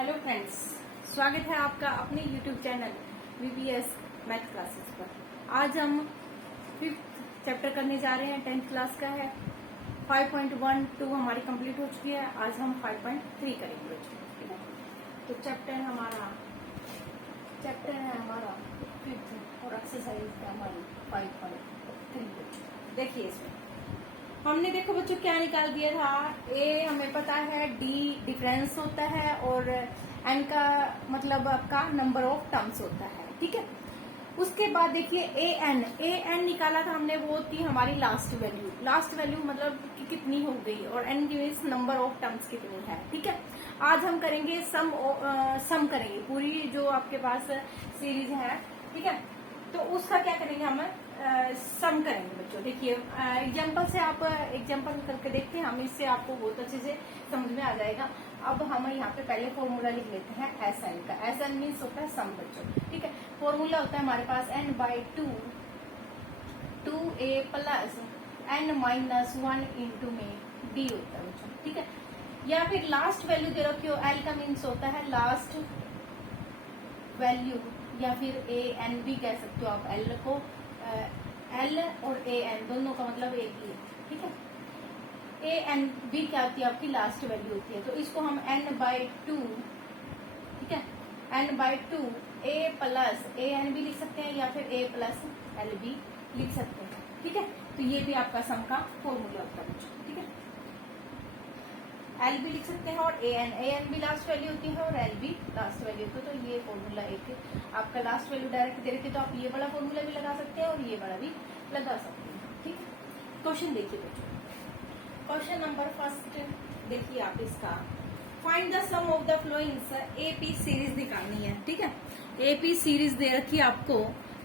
Hello friends, स्वागत है आपका अपने YouTube channel VPS math classes पर। आज हम 5th चैप्टर करने जा रहे हैं। 10th क्लास का है। 5.12 हमारी कंप्लीट हो चुकी है। आज हम 5.3 करेंगे बच्चों, ठीक है। तो चैप्टर है हमारा 5th और एक्सरसाइज है हमारी 5.3। देखिए इसमें हमने देखो बच्चों क्या निकाल दिया था। ए हमें पता है, डी डिफरेंस होता है और एन का मतलब आपका नंबर ऑफ टर्म्स होता है, ठीक है। उसके बाद देखिए ए एन निकाला था हमने, वो थी हमारी लास्ट वैल्यू मतलब कि कितनी हो गई, और n means number of terms कितनी है, ठीक है। आज हम करेंगे सम करेंगे पूरी जो आपके पास सीरीज है, ठीक है। तो उसका क्या करेंगे हम, सम करेंगे बच्चों। देखिए एग्जाम्पल से आप एग्जाम्पल करके देखते हैं, हम इससे आपको बहुत अच्छे से समझ में आ जाएगा। अब हम यहाँ पे पहले फॉर्मूला लिख लेते हैं एस एन का। एस एन मीन्स होता है सम बच्चों, ठीक है। फॉर्मूला होता है हमारे पास n/2 2a plus n-1 into में d होता है बच्चों, ठीक है। या फिर लास्ट वैल्यू दे रखी हो, एल का मीन्स होता है लास्ट वैल्यू, या फिर ए एन भी कह सकते हो आप। एल को एल और ए एन दोनों का मतलब एक ही है, ठीक है। ए एन भी क्या होती है, आपकी लास्ट वैल्यू होती है। तो इसको हम n/2, ठीक है, n/2 A plus A N भी लिख सकते हैं, या फिर ए प्लस एल भी लिख सकते हैं, ठीक है। तो ये भी आपका सम का फॉर्मूला होता है बच्चों, ठीक है। एल भी लिख सकते हैं और ए एन भी लास्ट वैल्यू होती है और एल भी लास्ट वैल्यू होती है। तो ये फॉर्मूला एक आपका लास्ट वैल्यू डायरेक्ट दे रखी है, तो आप ये वाला फॉर्मूला भी लगा सकते हैं और ये वाला भी लगा सकते हैं, ठीक है। क्वेश्चन देखिए बच्चों, क्वेश्चन नंबर फर्स्ट देखिए आप इसका। Find the sum of the followings AP series निकालनी है, ठीक है। एपी सीरीज दे रखी है आपको,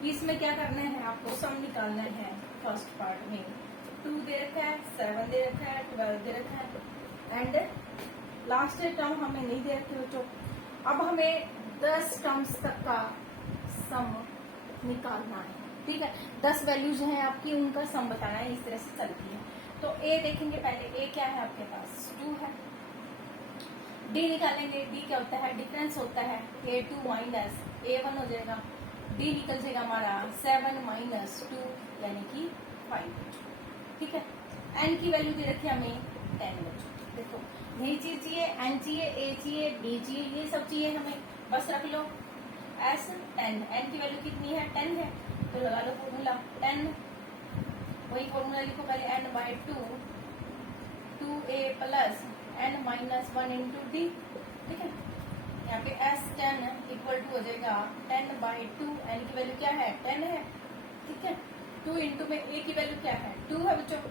इसमें क्या करना है, आपको सम निकालना है। फर्स्ट पार्ट में 2 दे रखा है, 7 दे रखा है, 12 दे रखा है, एंड लास्ट टर्म हमें नहीं दे रखे बच्चों। अब हमें 10 टर्म्स तक का सम निकालना है, ठीक है। 10 वैल्यूज हैं आपकी, उनका सम बताना है। इस तरह से चलती है। तो ए देखेंगे पहले, ए क्या है आपके पास, 2 है। डी निकालेंगे, डी क्या होता है, डिफरेंस होता है। A2 माइनस A1 हो जाएगा। डी निकल जाएगा हमारा 7 माइनस 2 यानी कि 5, ठीक है। एन की वैल्यू दे रखी है हमें 10 बच्चों। देखो यही चीज चाहिए, एन चाहिए, ए चाहिए, डी चाहिए, ये सब चाहिए हमें, बस रख लो एस 10। एन की वैल्यू कितनी है, 10 है, तो लगा लो फॉर्मूला 10। वही फॉर्मूला लिखो पहले, n/2 2a plus n-1 into D, ठीक है। यहाँ पे S10 इक्वल टू हो जाएगा 10/2। एन की वैल्यू क्या है, 10 है, ठीक है। 2 इंटू में ए की वैल्यू क्या है, 2 है बच्चों।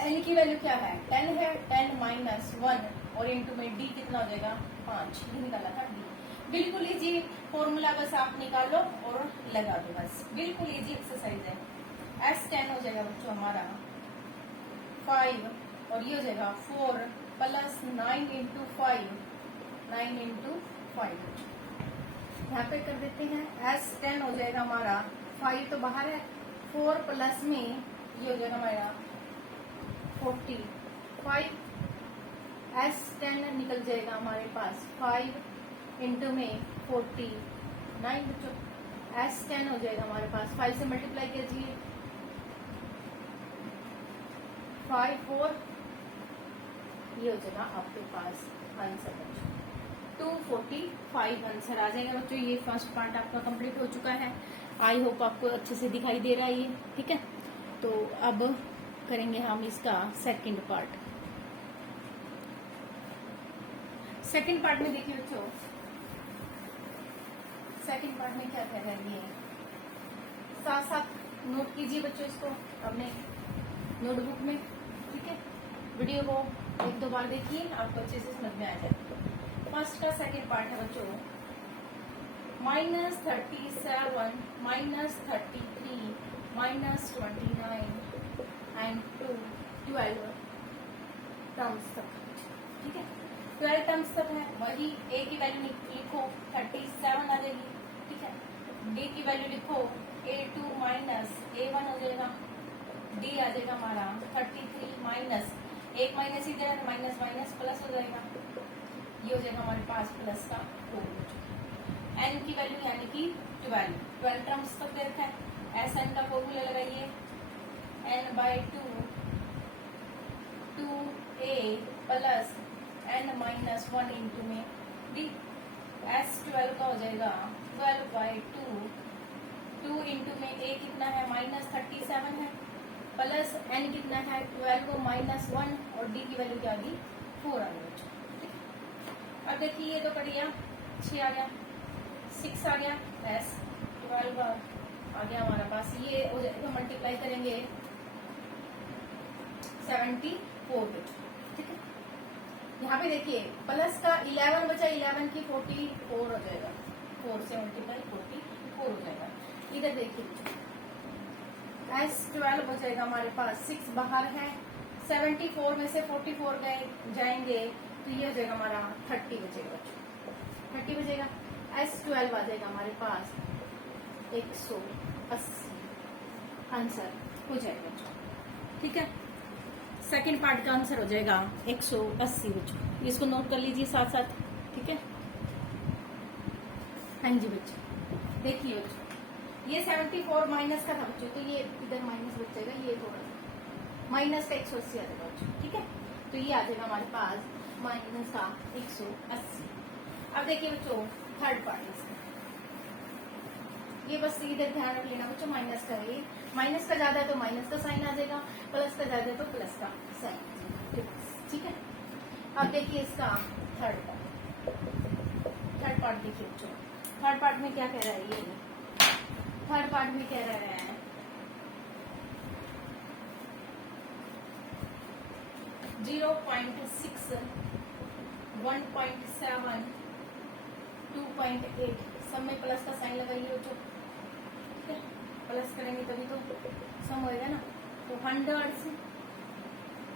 एन की वैल्यू क्या है, 10 है, 10-1 और इंटू में डी कितना हो जाएगा, 5। ये निकाला था डी। बिल्कुल इजी फॉर्मूला, बस आप निकालो और लगा दो, बस बिल्कुल इजी एक्सरसाइज है। S10 हो जाएगा बच्चों हमारा 5 और ये हो जाएगा 4 प्लस 9 इंटू 5, 9 इंटू 5। यहाँ पे कर देते हैं, S10 हो जाएगा हमारा 5 तो बाहर है, 4 प्लस में ये हो जाएगा हमारा 45। S10 निकल जाएगा हमारे पास 5 इंटू में 49 बच्चों। S10 हो जाएगा हमारे पास, 5 से मल्टीप्लाई कीजिए, 5 4, ये हो जाएगा आपके पास आंसर बच्चों 245 आंसर आ जाएगा बच्चों। ये फर्स्ट पार्ट आपका कंप्लीट हो चुका है। आई होप आपको अच्छे से दिखाई दे रहा है ये, ठीक है। तो अब करेंगे हम इसका सेकंड पार्ट। सेकंड पार्ट में देखिए बच्चों, सेकंड पार्ट में क्या कह रहा है, ये साथ साथ नोट कीजिए बच्चों इसको अपने नोटबुक में, ठीक है। वीडियो को 1-2 बार देखिए, आपको अच्छे से समझ में आ जाएगा। फर्स्ट का सेकंड पार्ट है बच्चों, -37 -33 -29 एंड 12 टर्म्स तक, ठीक है। 12 टर्म्स तक है, वही ए की वैल्यू लिखो 37 आ जाएगी, ठीक है। डी की वैल्यू लिखो A2 माइनस A1 हो जाएगा, डी आ जाएगा हमारा 33 माइनस एक माइनस इधर, माइनस माइनस प्लस हो जाएगा, ये हो जाएगा हमारे पास प्लस का 4। एन की वैल्यू यानी कि 12 टर्म्स तक दे रखा है। एस एन का फॉर्मूला लगाइए, n by 2 a plus N minus 1 into में डी। एस 12 का हो जाएगा 12 बाई 2 इंटू में ए कितना है -37 है, प्लस एन कितना है 12 को -1 और डी की वैल्यू क्या आ गई 4 आ गई। अब देखिए ये तो कट गया, 6 आ गया, 6 आ गया, एस 12 आ गया हमारे पास। ये हो जाएगा मल्टीप्लाई करेंगे 74 पे, ठीक है। यहाँ पे देखिए प्लस का 11 बचा, 11 की 44 हो जाएगा, 4 से मल्टीप्लाई 44 हो जाएगा। इधर देखिए एस 12 हो जाएगा हमारे पास, 6 बाहर है, 74 में से 44 गए जाएंगे तो ये हो जाएगा हमारा 30 बचेगा, 30 बचेगा। एस 12 आ जाएगा हमारे पास 180 आंसर हो जाएगा, ठीक है। सेकंड पार्ट का आंसर हो जाएगा 180 बच्चों, इसको नोट कर लीजिए साथ साथ, ठीक है। हाँ जी बच्चों, देखिए बच्चों ये 74 माइनस का था बच्चों, तो ये इधर माइनस बच जाएगा, ये थोड़ा सा माइनस का 180 आ जाएगा बच्चों, ठीक है। तो ये आ जाएगा हमारे पास माइनस का 180। अब देखिए बच्चों थर्ड पार्ट इसका, ये बस इधर ध्यान रख लेना बच्चों, माइनस का है, ये माइनस का ज्यादा है तो माइनस का साइन आ जाएगा, प्लस का ज्यादा है तो प्लस का साइन, ठीक है। अब देखिए इसका थर्ड पार्ट देखिए बच्चों, थर्ड पार्ट में क्या कह रहा है, ये थर्ड पार्ट में कह रहा है 0.6, 1.7, 2.8 सब में प्लस का साइन लगाइए बच्चों, ठीक है। प्लस करेंगे तभी तो सम होएगा ना। तो 100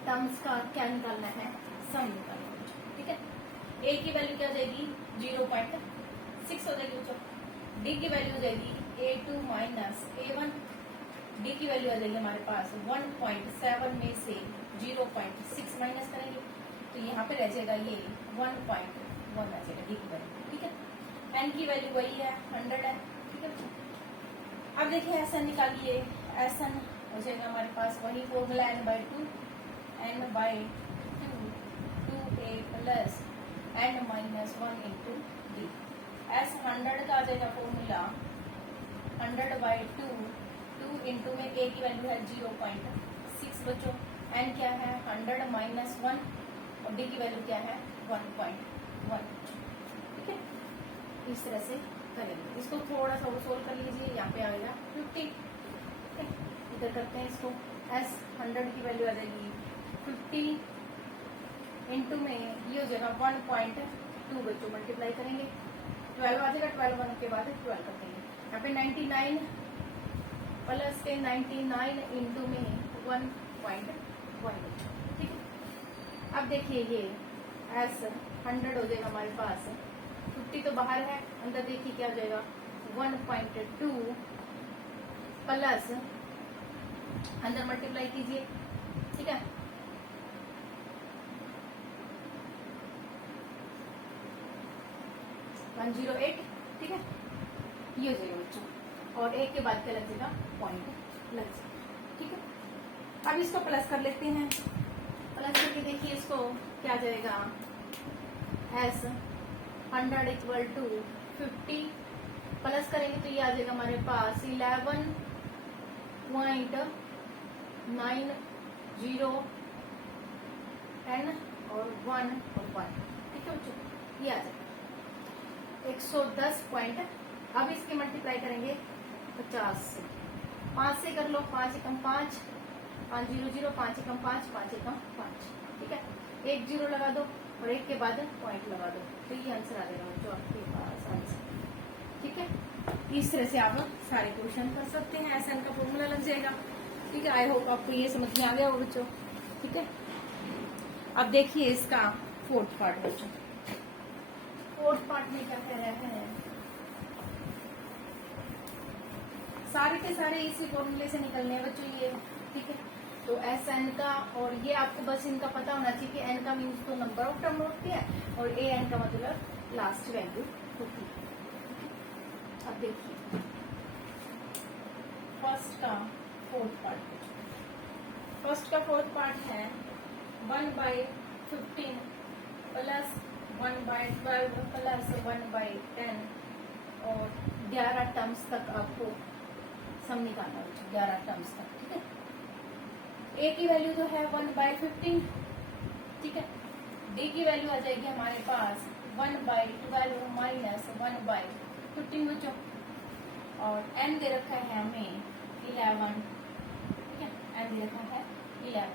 टर्म्स का क्या निकालना है, सम निकालना है, ठीक है। ए की वैल्यू क्या हो जाएगी 0.6 हो जाएगी बच्चों, डी की वैल्यू हो जाएगी A2 माइनस A1, डी की वैल्यू आ जाएगी हमारे पास 1.7 में से 0.6 माइनस करेंगे तो यहाँ पे रह जाएगा ये 1.1 आ जाएगा डी की वैल्यू, ठीक है। एन की वैल्यू वही है 100 है, ठीक है। अब देखिए एस एन निकालिए, एस एन हो जाएगा हमारे पास वही formula n by 2 2a plus n minus 1 into d. S 100 का आ जाएगा फॉर्मूला 100 बाई 2 इंटू में ए की वैल्यू है 0.6 बच्चों, एन क्या है 100 माइनस 1 और डी की वैल्यू क्या है 1.1, ठीक है। इस तरह से करेंगे, इसको थोड़ा सा वो सोल्व कर लीजिए, यहाँ पे आएगा 50, ठीक है। इधर करते हैं इसको, एस 100 की वैल्यू आ जाएगी 50 इंटू में ये हो जाएगा 1.2 बच्चों, मल्टीप्लाई करेंगे 12 आ जाएगा, 12 1 के बाद 12 कर देंगे, यहाँ पे 99 प्लस के 99 इंटू में 1.1, ठीक है। अब देखिए ये एस 100 हो जाएगा हमारे पास, 50 तो बाहर है, अंदर देखिए क्या हो जाएगा 1.2 प्लस अंदर मल्टीप्लाई कीजिए, ठीक है। वन 108, ठीक है, ये हो जाएगा बच्चों, और एक के बाद क्या लग जाएगा पॉइंट लग जाएगा, ठीक है। अब इसको प्लस कर लेते हैं, प्लस करके देखिए इसको क्या आ जाएगा एस 100 इक्वल टू 50 प्लस करेंगे तो ये आ जाएगा हमारे पास 11.90 n और 1 और 1, ठीक है बच्चों, ये आ जाएगा 110 पॉइंट। अब इसके मल्टीप्लाई करेंगे 50 से, 5 से कर लो, 5 एकम 5, 5 0 0, 5 एकम 5, 5 एकम 5, ठीक है। 1 0 लगा दो और एक के बाद पॉइंट लगा दो तो ये आंसर आ जाएगा जो आपके पास आंसर, ठीक है। इस तरह से आप सारे क्वेश्चन कर सकते हैं, एस एन का फॉर्मूला लग जाएगा, ठीक है। आई होप आपको ये समझ में आ गया हो बच्चों, ठीक है। अब देखिए इसका फोर्थ पार्ट बच्चों, फोर्थ पार्ट में क्या कह रहा है, सारे के सारे इसी फॉर्मूले से निकलने हैं बच्चों ये, ठीक है। तो एस एन का, और ये आपको बस इनका पता होना चाहिए कि एन का मीन्स तो नंबर ऑफ टर्म होती है और ए एन का मतलब लास्ट वैल्यू होती है। अब देखिए फर्स्ट का फोर्थ पार्ट है 1/15 प्लस 1/12 प्लस 1/10 और 11 टर्म्स तक आपको सम निकालना है, 11 टर्म्स तक, ठीक है। ए की वैल्यू जो है 1/15, ठीक है। डी की वैल्यू आ जाएगी हमारे पास 1/12 माइनस 1/15 बच्चों, और एन दे रखा है हमें 11, ठीक है, एन दे रखा है 11।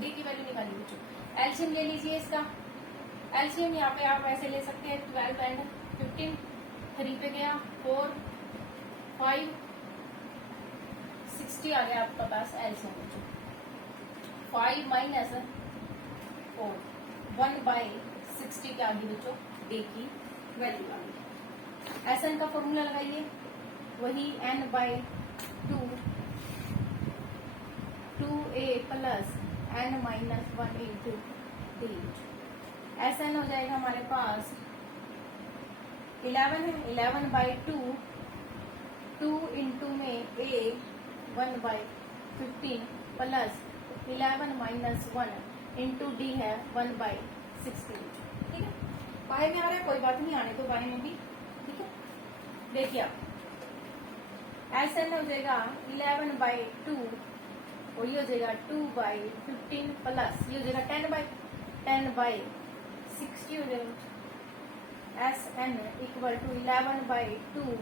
डी की वैल्यू निकालिए बच्चों, एलसीएम ले लीजिए इसका। एलसीएम यहाँ पे आप ऐसे ले सकते हैं 12 एंड 15, 3 पे गया 4, 5, 60 आ गया आपका पास एलसीएम बच्चों। 5 माइनस 4 1/60 के आगे बच्चों डी की वैल्यू आ गई। एस एन का फॉर्मूला लगाइए, वही n/2 2a plus n-1 into d. S n हो जाएगा हमारे पास 11 है, 11/2 2 इंटू में a 1/15 plus 11 minus 1 into D है 1/60, ठीक है। बाय में आ रहा है, कोई बात नहीं, आने तो बाय में भी, ठीक है। देखिए आप एस एन हो जाएगा 11/2 और ये हो जाएगा 2/15 प्लस ये हो जाएगा 10/60 हो जाएगा। एस एन इक्वल टू 11/2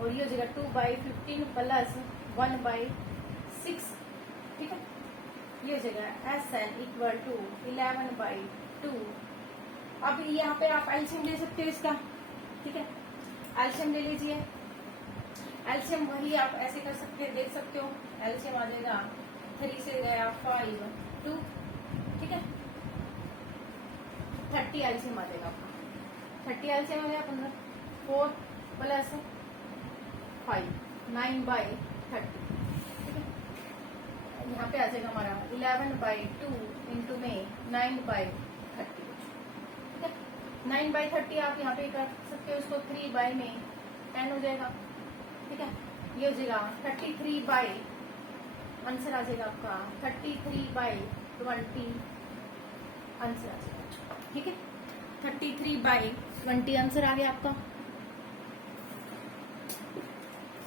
और ये हो जाएगा 2/15 प्लस 1/6, ठीक है। ये हो जाएगा एस एन इक्वल टू 11/2। अब यहाँ पे आप एलसीएम ले सकते हो इसका, ठीक है। एलसीएम ले लीजिए, एलसीएम वही आप ऐसे कर सकते हैं, देख सकते हो। एलसीएम आ जाएगा 3 से गया 5 2, ठीक है। 30 एलसीएम आ जाएगा आपका, 30 एलसीएम आ गया 15 4 प्लस 5 9/30, ठीक है। यहाँ पे आ जाएगा हमारा 11/2 इंटू में 9/30, ठीक है। 9/30 आप यहाँ पे कर सकते हो, उसको 3 में 10 हो जाएगा, ठीक है। ये हो जाएगा 33 आंसर आ जाएगा आपका 33/20 आंसर आ जाएगा, ठीक है। 33/20 आंसर आ गया आपका।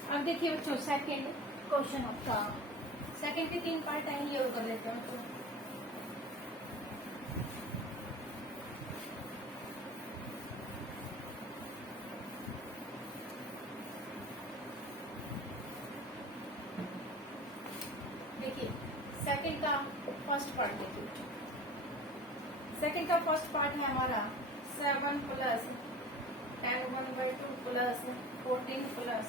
अब देखिए बच्चों सेकंड क्वेश्चन आपका, सेकंड के 3 पार्ट हैं, ये कर लेते हैं बच्चों। सेकंड का फर्स्ट पार्ट देखिए। सेकंड का फर्स्ट पार्ट है हमारा 7 प्लस 10 1/2 प्लस 14 प्लस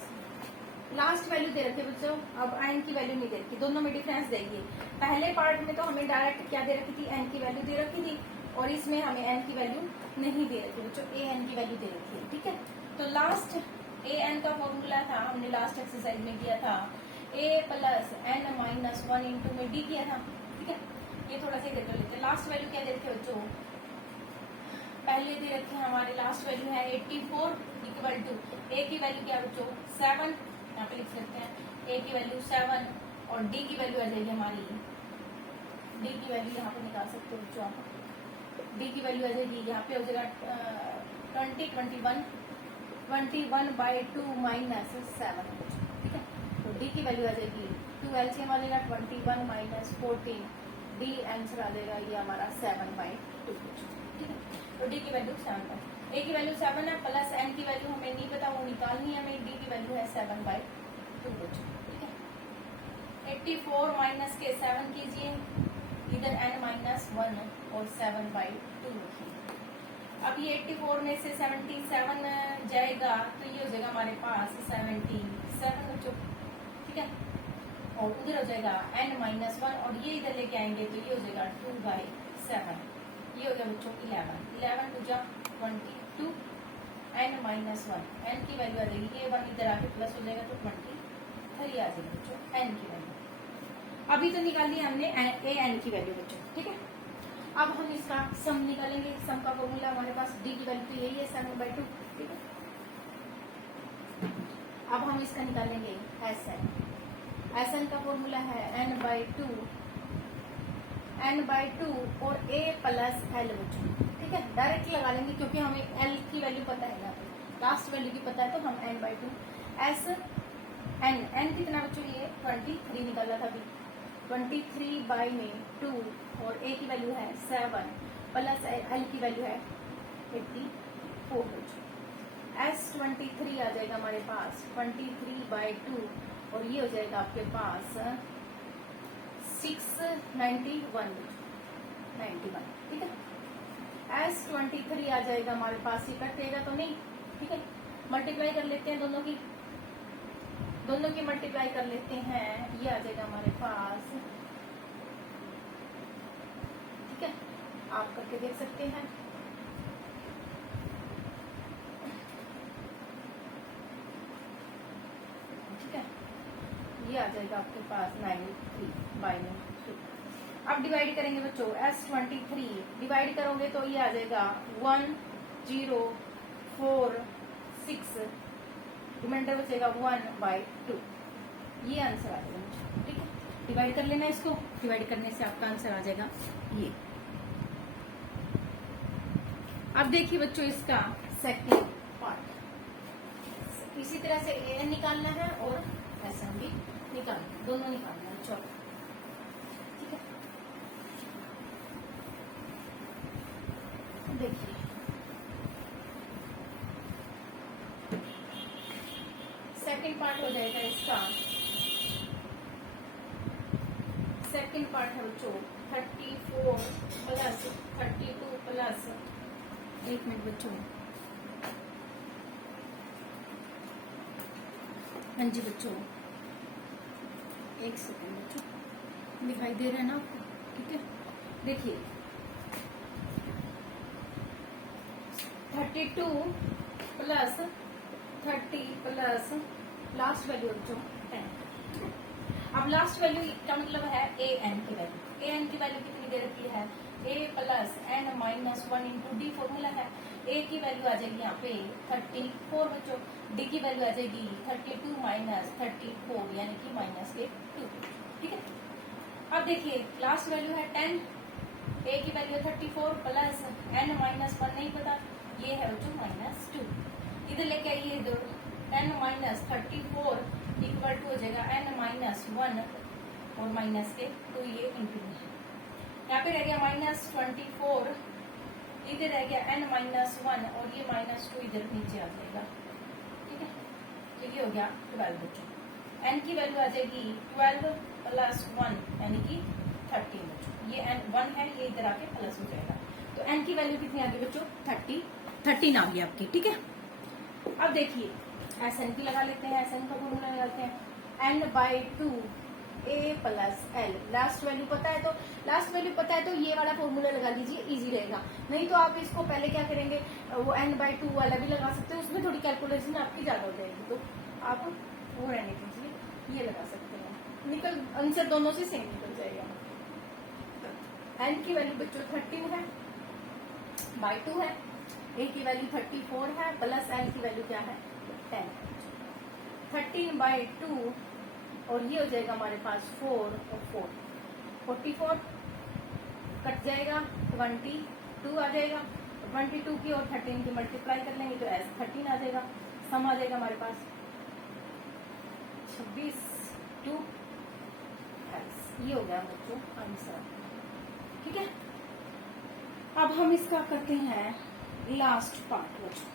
लास्ट वैल्यू दे रखी है बच्चों। अब एन की वैल्यू नहीं दे रखी, दोनों में डिफरेंस देखिए। पहले पार्ट में तो हमें डायरेक्ट क्या दे रखी थी, एन की वैल्यू दे रखी थी, और इसमें हमें एन की वैल्यू नहीं दे रखी बच्चों, ए एन की वैल्यू दे रखी है, ठीक है। तो लास्ट ए एन का फॉर्मूला था, हमने लास्ट एक्सरसाइज में किया था a प्लस n-1 इंटू में डी किया था, ठीक है। ये थोड़ा सा देख लेते हैं। लास्ट वैल्यू क्या दे रखे बच्चों, पहले दे रखे हमारे लास्ट वैल्यू है 84 इक्वल टू ए की वैल्यू क्या बच्चों 7, यहाँ पे लिख सकते हैं ए की वैल्यू 7 और डी की वैल्यू आ जाएगी हमारी, डी की वैल्यू यहाँ पे निकाल सकते हो बच्चों आप। डी की वैल्यू आ जाएगी यहाँ पे हो जाएगा 21/2 माइनस 7, ठीक है। तो डी की वैल्यू आ जाएगी 2 एलसीएम आ जाएगा 21 माइनस 14, डी आंसर आ जाएगा ये हमारा 7/2, ठीक है। तो डी की वैल्यू 7, ए की वैल्यू 7 है प्लस एन की वैल्यू हमें नहीं पता, वो निकालनी है हमें। डी की वैल्यू है 7/2, ठीक है। 84 माइनस के 7 कीजिए, इधर n-1 और 7/2 रखिए। अब ये 84 में से 77 जाएगा तो ये हो जाएगा हमारे पास 77 बच्चों, ठीक है। और उधर हो जाएगा n-1 और ये इधर लेके आएंगे तो ये हो जाएगा 2/7, ये हो जाएगा बच्चों 11 टू जा 22, n-1 n की वैल्यू आ जाएगी, ये 1 इधर आके प्लस हो जाएगा तो 23 आ जाएगी बच्चों एन की वैल्यू। अभी तो निकाल लिया हमने ए एन की वैल्यू बच्चों, ठीक है। अब हम इसका सम निकालेंगे। सम का फॉर्मूला हमारे पास डी की वैल्यू तो यही है 7/2, ठीक है। अब हम इसका निकालेंगे एस एन। एस एन का फॉर्मूला है n/2 और a प्लस एल बच्चों, ठीक है। डायरेक्ट लगा लेंगे क्योंकि हमें एल की वैल्यू पता है, यहाँ पे लास्ट वैल्यू की पता है, तो हम n/2 एस एन कितना बच्चों, ये 23 निकाला था अभी। 23/2 और a की वैल्यू है 7 प्लस एल की वैल्यू है 84 बच्चों। S23 आ जाएगा हमारे पास 23/2 और ये हो जाएगा आपके पास 691, ठीक है। S23 आ जाएगा हमारे पास, ये कटेगा तो नहीं, ठीक है। मल्टीप्लाई कर लेते हैं दोनों की मल्टीप्लाई कर लेते हैं, ये आ जाएगा हमारे पास, ठीक है। आप करके देख सकते हैं। ठीक है, ये आ जाएगा आपके पास 93/2। अब डिवाइड करेंगे बच्चों, S23 डिवाइड करोगे तो ये आ जाएगा 1046, रिमाइंडर बचेगा 1/2। ये आंसर आ जाएगा बच्चों, ठीक है। डिवाइड कर लेना इसको, डिवाइड करने से आपका आंसर आ जाएगा ये। अब देखिए बच्चों इसका सेकंड पार्ट, इसी तरह से ए निकालना है और ऐसा भी निकालना, दोनों निकालना है। चलो ठीक है, देखिए सेकंड पार्ट हो जाएगा इसका। सेकंड पार्ट है बच्चों 34 प्लस 32 प्लस, एक मिनट बच्चों, हाँ जी बच्चों, एक सेकंड बच्चों, दिखाई दे रहा है ना आपको, ठीक है। देखिए 32 प्लस 30 प्लस लास्ट वैल्यू बच्चों 10। अब लास्ट वैल्यू का मतलब है ए एन की वैल्यू। ए एन की वैल्यू कितनी दे रखी है, A plus N minus 1 into D formula है। ए की वैल्यू आ जाएगी यहाँ पे 34 बच्चों, डी की वैल्यू आ जाएगी 32 माइनस 34 यानी कि -2, ठीक है। अब देखिए लास्ट वैल्यू है 10, ए की वैल्यू 34 प्लस एन माइनस 1 नहीं पता, ये है बच्चों -2। इधर लेके आइए 10 माइनस 34 इक्वल टू हो जाएगा n माइनस 1 और माइनस के 2, ये इंटू है। यहाँ पे रह गया -24, इधर रह गया n माइनस 1 और ये -2 इधर नीचे आ जाएगा, ठीक है। तो ये हो गया 12 बच्चों। n की वैल्यू आ जाएगी 12 प्लस 1 यानी कि 13 बच्चों। ये n 1 है, ये इधर आके प्लस हो जाएगा। तो n की वैल्यू कितनी आ गई बच्चों, 13 आ गई आपकी, ठीक है। अब देखिए एस एन की लगा लेते हैं, एस एन का फॉर्मूला लगाते हैं n/2 a plus L. Last value पता है तो ये वाला फॉर्मूला लगा लीजिए, इजी रहेगा। नहीं तो आप इसको पहले क्या करेंगे, वो n/2 वाला भी लगा सकते हैं, उसमें थोड़ी कैलकुलेशन आपकी ज्यादा हो जाएगी, तो आप वो रहने दीजिए, ये लगा सकते हैं। निकल आंसर दोनों से सेम निकल जाएगा। n की वैल्यू बच्चों 13 है, /2 है, a की वैल्यू 34 है, प्लस एल की वैल्यू क्या है 10। 13/2 और ये हो जाएगा हमारे पास 4 और 4 44 कट जाएगा, 22 आ जाएगा। 22 की और 13 की मल्टीप्लाई कर लेंगे तो ऐसे 13 आ जाएगा। सम आ जाएगा हमारे पास 26 2 ये हो गया बच्चों आंसर, ठीक है। अब हम इसका करते हैं लास्ट पार्ट बच्चों।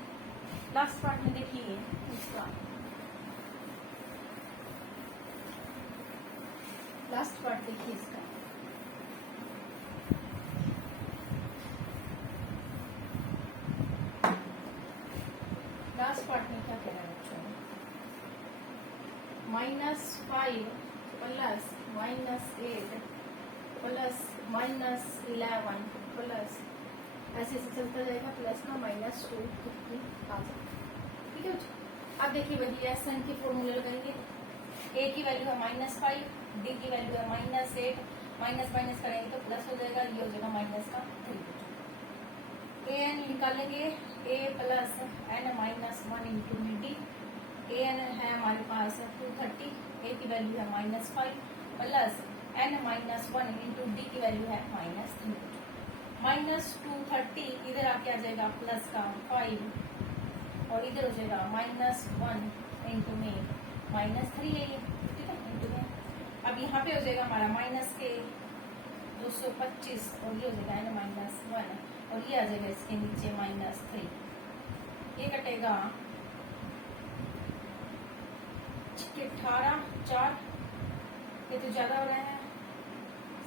लास्ट पार्ट में देखिए इसका लास्ट पार्ट देखिए इसका। लास्ट पार्ट में क्या कह रहा है बच्चों, -5 प्लस -8 प्लस -11 प्लस ऐसे चलता जाएगा, प्लस का -2 कितनी आ जाएगा, ठीक है। अब देखिए वही एस एन के फॉर्मूले लगाएंगे। ए की वैल्यू है -5, डी की वैल्यू है -8, माइनस माइनस करेंगे तो प्लस हो जाएगा, ये हो जाएगा -3। ए एन निकालेंगे, ए प्लस एन -1 इंटू में डी। ए एन है हमारे पास 230, ए की वैल्यू है -5 प्लस एन -1 इंटू डी की वैल्यू है -3। -230 इधर आके आ जाएगा प्लस का 5 और इधर हो जाएगा -1 इंटू में -3 है ये, ठीक है, इंटू में। अब यहाँ पे हो जाएगा हमारा माइनस के 225 और ये हो जाएगा एन -1 और ये आ जाएगा इसके नीचे -3। ये कटेगा 18, 4, ये तो ज्यादा हो रहा है,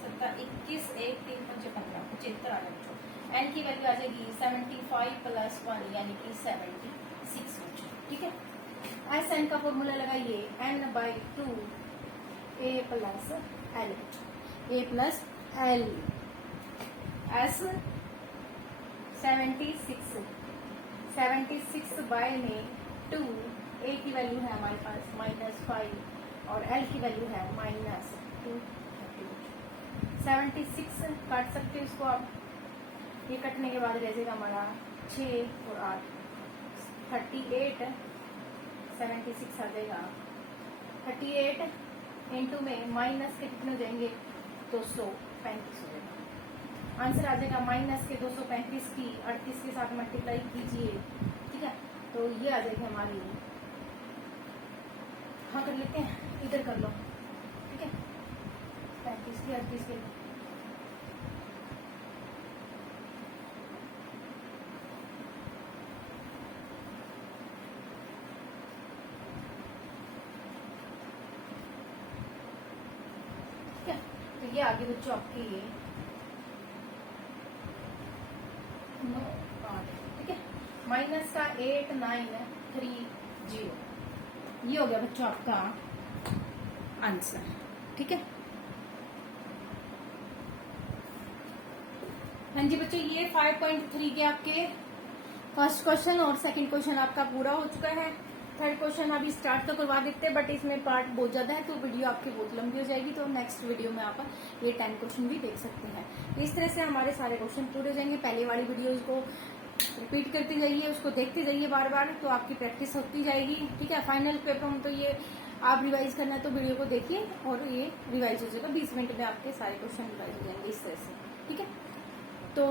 17, 21, 1, 3, 5, 15, 75 आ जाएगा। एन की वैल्यू आ जाएगी 75 प्लस 1 यानी कि 76, ठीक है। एस एन का फॉर्मूला लगाइए, n/2 a plus l, a plus l, S 76 by में 2, ए की वैल्यू है हमारे पास -5 और एल की वैल्यू है -2। 76 काट सकते हो इसको आप, ये कटने के बाद रह जाएगा हमारा 6 और 8, 38, 76 आ जाएगा। 38 इंटू में माइनस के कितने हो जाएंगे, 235 हो जाएगा। आंसर आ जाएगा माइनस के 235 की 38 के साथ मल्टीप्लाई कीजिए, ठीक है, तो ये आ जाएगी हमारी। हाँ कर लेते हैं, इधर कर लो, ठीक है, 35 की 38 के। तो ये आगे बच्चों आपकी 9, 8, ठीक है, माइनस का 8930, ये हो गया बच्चों आपका आंसर, ठीक है। हाँ जी बच्चों, ये 5.3 के आपके फर्स्ट क्वेश्चन और सेकंड क्वेश्चन आपका पूरा हो चुका है। थर्ड क्वेश्चन अभी स्टार्ट तो करवा देते हैं, बट इसमें पार्ट बहुत ज्यादा है तो वीडियो आपकी बहुत लंबी हो जाएगी, तो नेक्स्ट वीडियो में आप ये 10 क्वेश्चन भी देख सकते हैं। इस तरह से हमारे सारे क्वेश्चन पूरे हो जाएंगे। पहले वाली वीडियो को रिपीट करते जाइए, उसको देखते जाइए बार बार, तो आपकी प्रैक्टिस होती जाएगी, ठीक है। फाइनल पेपर में तो ये आप रिवाइज करना है तो वीडियो को देखिए और ये रिवाइज हो जाएगा, 20 मिनट में आपके सारे क्वेश्चन रिवाइज हो जाएंगे इस तरह से, ठीक है। तो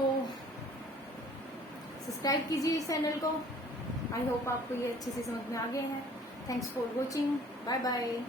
सब्सक्राइब कीजिए इस चैनल को। आई होप आपको ये अच्छे से समझ में आ गए हैं। Thanks for watching, bye bye.